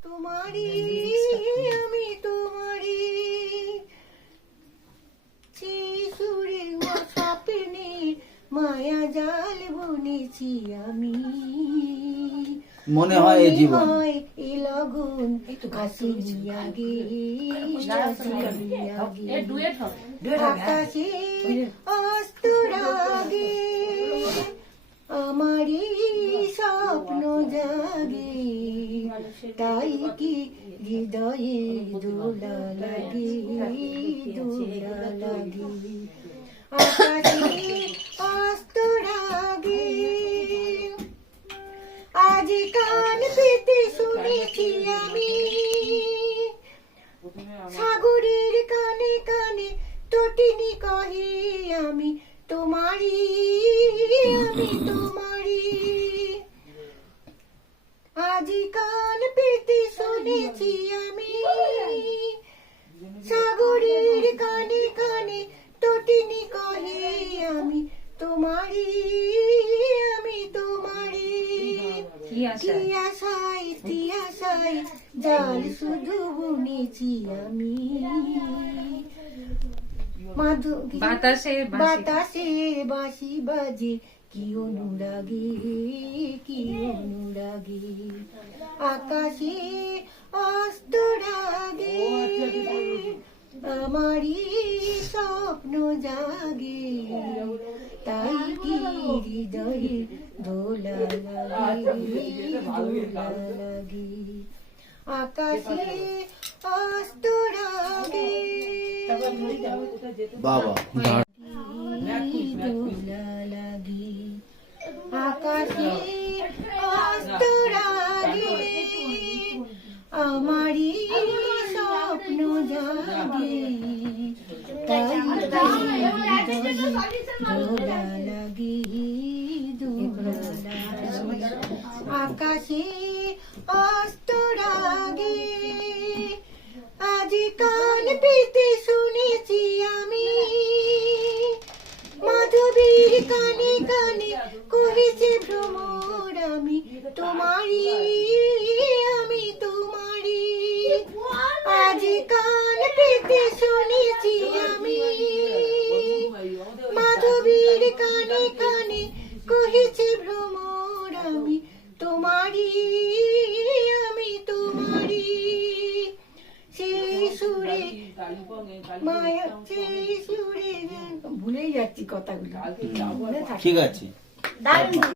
তোমারি আমি তোমারি শিশুরে স্বপ্নে মায়া জাল বুনেছি আমি মনে হয় এই জীবন এই লগন আসিনি আগে আকাশে অস্তর আগে আমারই স্বপ্ন জাগে তাই কি হৃদয়ে দোলা লাগে দোলা লাগে আকাশে অস্তর আগে আজ কান পেতে শুনেছি আমি সাগরের কানে কানে তটিনী কহে আমি তোমারি আজ কান পেতে শুনেছি আমি সাগরের কানে কানে তটিনী কহে আমি তোমারি কি আশায় জাল শুধু বুনেছি আমি বাতাসে বাঁশি বাজে কি অনুরাগে আকাশে অস্তর আগে আমারই স্বপ্ন জাগে তাই কি হৃদয়ে দোলা লাগে আকাশে অস্তর আগে বাবা দোলা লাগে আকাশে অস্তর আগে আমারই স্বপ্ন জাগে তাই দোলা লাগে আকাশে অস্তর আগে আজ কান পেতে শুনেছি আমি মাধবীর কানে কানে করেছে ভ্রমর আমি তোমারি আজ কান পেতে শুনেছি আমি মাধবীর কানে কানে কহেছে ভ্রমর আমি তোমারি সেই সুরে মায়া সেই সুরে ভুলেই যাচ্ছি কথাগুলো ঠিক আছে।